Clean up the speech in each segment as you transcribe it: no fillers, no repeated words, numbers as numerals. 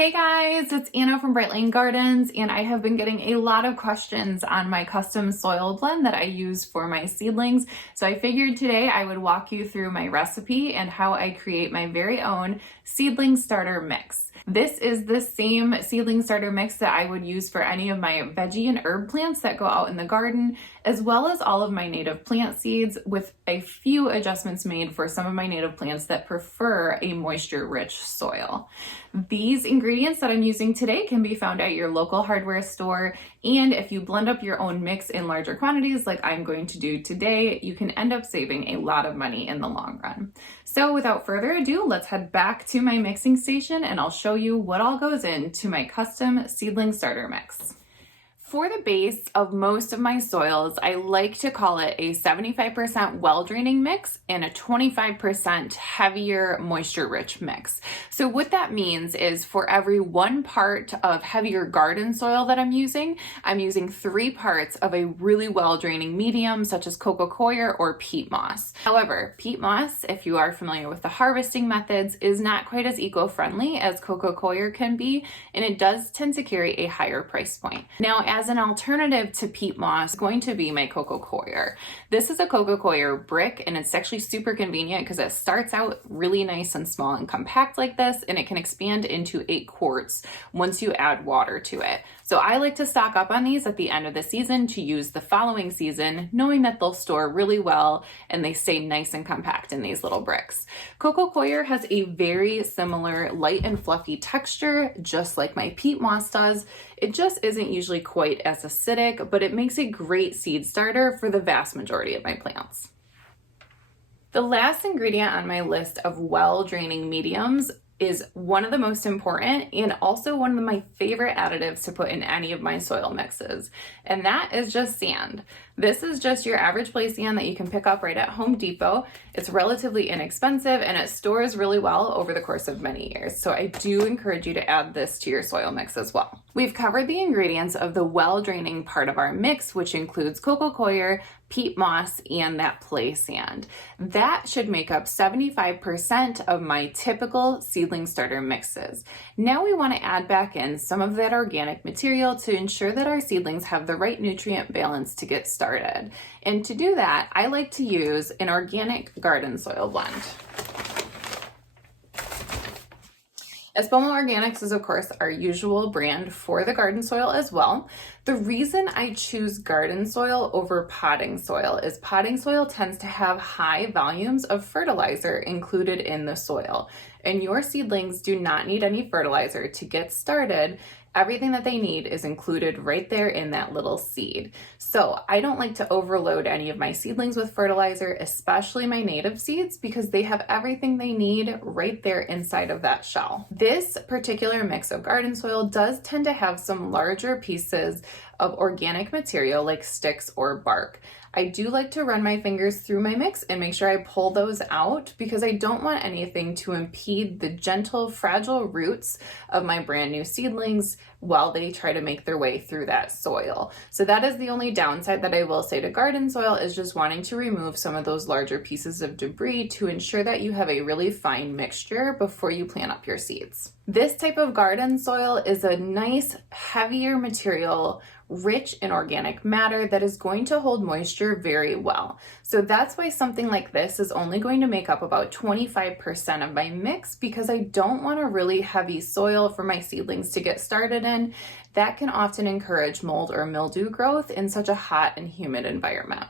Hey guys, it's Anna from Bright Lane Gardens, and I have been getting a lot of questions on my custom soil blend that I use for my seedlings. So I figured today I would walk you through my recipe and how I create my very own seedling starter mix. This is the same seedling starter mix that I would use for any of my veggie and herb plants that go out in the garden, as well as all of my native plant seeds, with a few adjustments made for some of my native plants that prefer a moisture-rich soil. These ingredients that I'm using today can be found at your local hardware store, and if you blend up your own mix in larger quantities like I'm going to do today, you can end up saving a lot of money in the long run. So without further ado, let's head back to my mixing station and I'll show you what all goes into my custom seedling starter mix. For the base of most of my soils, I like to call it a 75% well-draining mix and a 25% heavier moisture-rich mix. So what that means is for every 1 part of heavier garden soil that I'm using 3 parts of a really well-draining medium such as coco coir or peat moss. However, peat moss, if you are familiar with the harvesting methods, is not quite as eco-friendly as coco coir can be, and it does tend to carry a higher price point. Now, as an alternative to peat moss, going to be my coco coir. This is a coco coir brick, and it's actually super convenient because it starts out really nice and small and compact like this, and it can expand into 8 quarts once you add water to it. So I like to stock up on these at the end of the season to use the following season, knowing that they'll store really well and they stay nice and compact in these little bricks. Coco coir has a very similar light and fluffy texture, just like my peat moss does. It just isn't usually quite as acidic, but it makes a great seed starter for the vast majority of my plants. The last ingredient on my list of well-draining mediums is one of the most important and also one of my favorite additives to put in any of my soil mixes, and that is just sand. This is just your average play sand that you can pick up right at Home Depot. It's relatively inexpensive and it stores really well over the course of many years. So I do encourage you to add this to your soil mix as well. We've covered the ingredients of the well-draining part of our mix, which includes coco coir, peat moss, and that play sand. That should make up 75% of my typical seedling starter mixes. Now we want to add back in some of that organic material to ensure that our seedlings have the right nutrient balance to get started. And to do that, I like to use an organic garden soil blend. Espoma Organics is, of course, our usual brand for the garden soil as well. The reason I choose garden soil over potting soil is potting soil tends to have high volumes of fertilizer included in the soil, and your seedlings do not need any fertilizer to get started. Everything that they need is included right there in that little seed. So I don't like to overload any of my seedlings with fertilizer, especially my native seeds, because they have everything they need right there inside of that shell. This particular mix of garden soil does tend to have some larger pieces of organic material like sticks or bark. I do like to run my fingers through my mix and make sure I pull those out because I don't want anything to impede the gentle, fragile roots of my brand new seedlings while they try to make their way through that soil. So that is the only downside that I will say to garden soil, is just wanting to remove some of those larger pieces of debris to ensure that you have a really fine mixture before you plant up your seeds. This type of garden soil is a nice, heavier material, rich in organic matter that is going to hold moisture very well. So that's why something like this is only going to make up about 25% of my mix, because I don't want a really heavy soil for my seedlings to get started in. That can often encourage mold or mildew growth in such a hot and humid environment.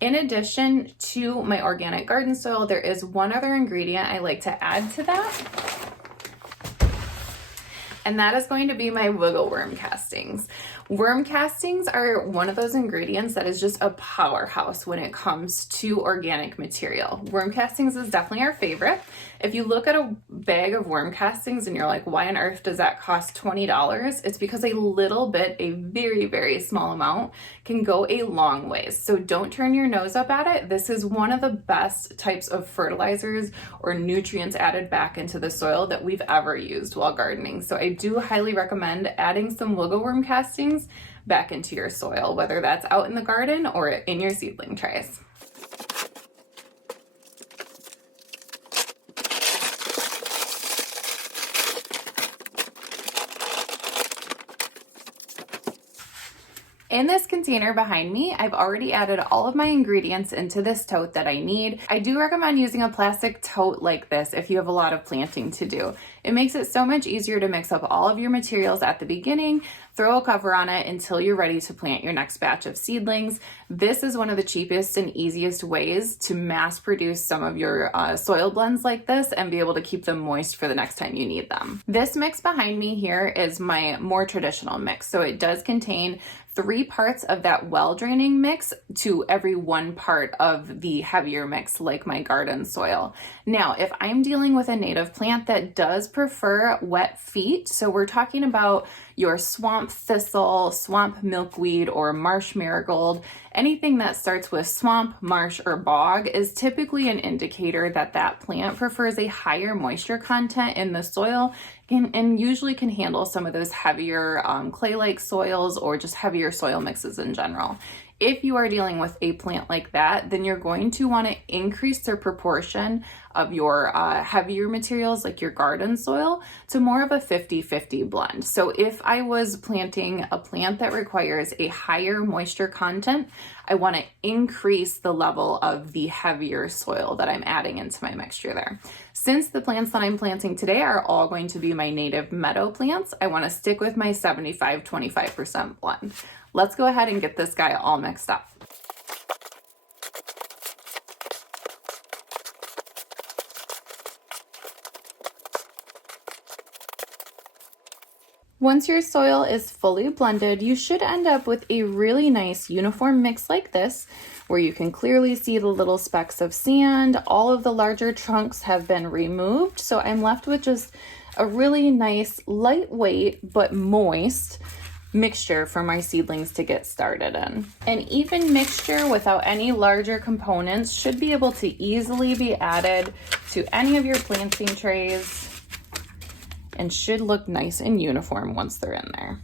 In addition to my organic garden soil, there is one other ingredient I like to add to that, and that is going to be my wiggle worm castings. Worm castings are one of those ingredients that is just a powerhouse when it comes to organic material. Worm castings is definitely our favorite. If you look at a bag of worm castings and you're like, why on earth does that cost $20? It's because a little bit, a very, very small amount, can go a long ways. So don't turn your nose up at it. This is one of the best types of fertilizers or nutrients added back into the soil that we've ever used while gardening. So I do highly recommend adding some wiggle worm castings back into your soil, whether that's out in the garden or in your seedling trays. In this container behind me, I've already added all of my ingredients into this tote that I need. I do recommend using a plastic tote like this if you have a lot of planting to do. It makes it so much easier to mix up all of your materials at the beginning, throw a cover on it until you're ready to plant your next batch of seedlings. This is one of the cheapest and easiest ways to mass produce some of your soil blends like this and be able to keep them moist for the next time you need them. This mix behind me here is my more traditional mix. So it does contain 3 parts of that well draining mix to every 1 part of the heavier mix, like my garden soil. Now, if I'm dealing with a native plant that does prefer wet feet, so we're talking about your swamp thistle, swamp milkweed, or marsh marigold, anything that starts with swamp, marsh, or bog is typically an indicator that that plant prefers a higher moisture content in the soil and usually can handle some of those heavier clay-like soils or just heavier soil mixes in general. If you are dealing with a plant like that, then you're going to want to increase the proportion of your heavier materials like your garden soil to more of a 50-50 blend. So if I was planting a plant that requires a higher moisture content, I want to increase the level of the heavier soil that I'm adding into my mixture there. Since the plants that I'm planting today are all going to be my native meadow plants, I want to stick with my 75-25% blend. Let's go ahead and get this guy all mixed up. Once your soil is fully blended, you should end up with a really nice uniform mix like this, where you can clearly see the little specks of sand. All of the larger chunks have been removed, so I'm left with just a really nice, lightweight, but moist mixture for my seedlings to get started in. An even mixture without any larger components should be able to easily be added to any of your planting trays and should look nice and uniform once they're in there.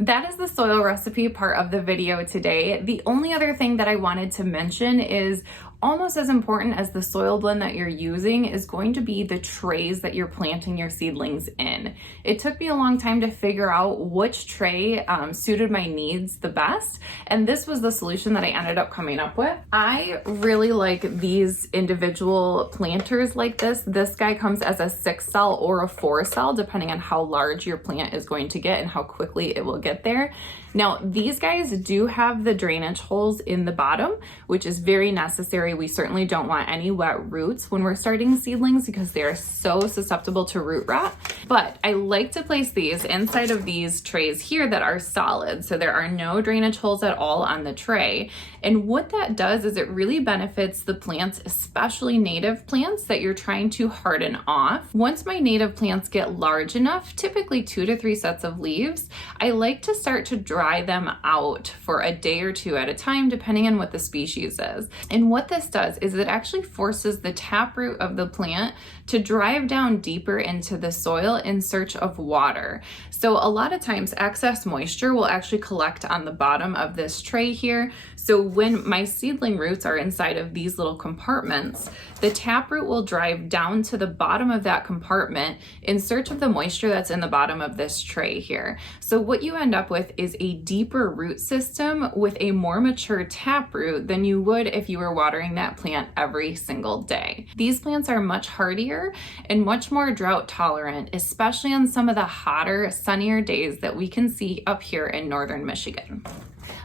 That is the soil recipe part of the video today. The only other thing that I wanted to mention is almost as important as the soil blend that you're using is going to be the trays that you're planting your seedlings in. It took me a long time to figure out which tray suited my needs the best, and this was the solution that I ended up coming up with. I really like these individual planters like this. This guy comes as a 6-cell or a 4-cell, depending on how large your plant is going to get and how quickly it will get there. Now, these guys do have the drainage holes in the bottom, which is very necessary. We certainly don't want any wet roots when we're starting seedlings because they are so susceptible to root rot. But I like to place these inside of these trays here that are solid, so there are no drainage holes at all on the tray. And what that does is it really benefits the plants, especially native plants that you're trying to harden off. Once my native plants get large enough, typically 2 to 3 sets of leaves, I like to start to dry them out for a day or 2 at a time, depending on what the species is. And what this does is it actually forces the taproot of the plant to drive down deeper into the soil in search of water. So a lot of times excess moisture will actually collect on the bottom of this tray here. So when my seedling roots are inside of these little compartments, the taproot will drive down to the bottom of that compartment in search of the moisture that's in the bottom of this tray here. So what you end up with is a deeper root system with a more mature taproot than you would if you were watering that plant every single day. These plants are much hardier and much more drought tolerant, especially on some of the hotter, sunnier days that we can see up here in northern Michigan.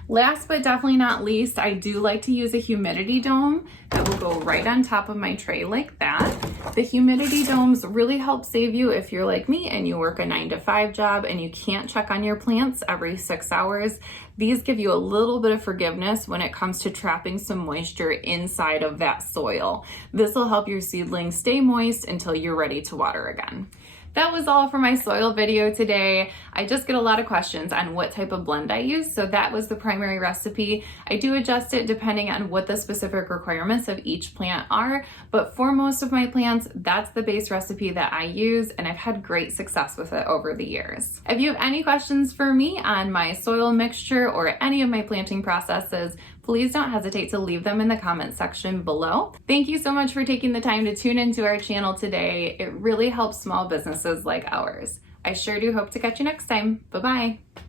Last but definitely not least, I do like to use a humidity dome that will go right on top of my tray like that. The humidity domes really help save you if you're like me and you work a 9-to-5 job and you can't check on your plants every 6 hours. These give you a little bit of forgiveness when it comes to trapping some moisture inside of that soil. This will help your seedlings stay moist until you're ready to water again. That was all for my soil video today. I just get a lot of questions on what type of blend I use, so that was the primary recipe. I do adjust it depending on what the specific requirements of each plant are, but for most of my plants, that's the base recipe that I use, and I've had great success with it over the years. If you have any questions for me on my soil mixture or any of my planting processes, please don't hesitate to leave them in the comment section below. Thank you so much for taking the time to tune into our channel today. It really helps small businesses like ours. I sure do hope to catch you next time. Bye-bye.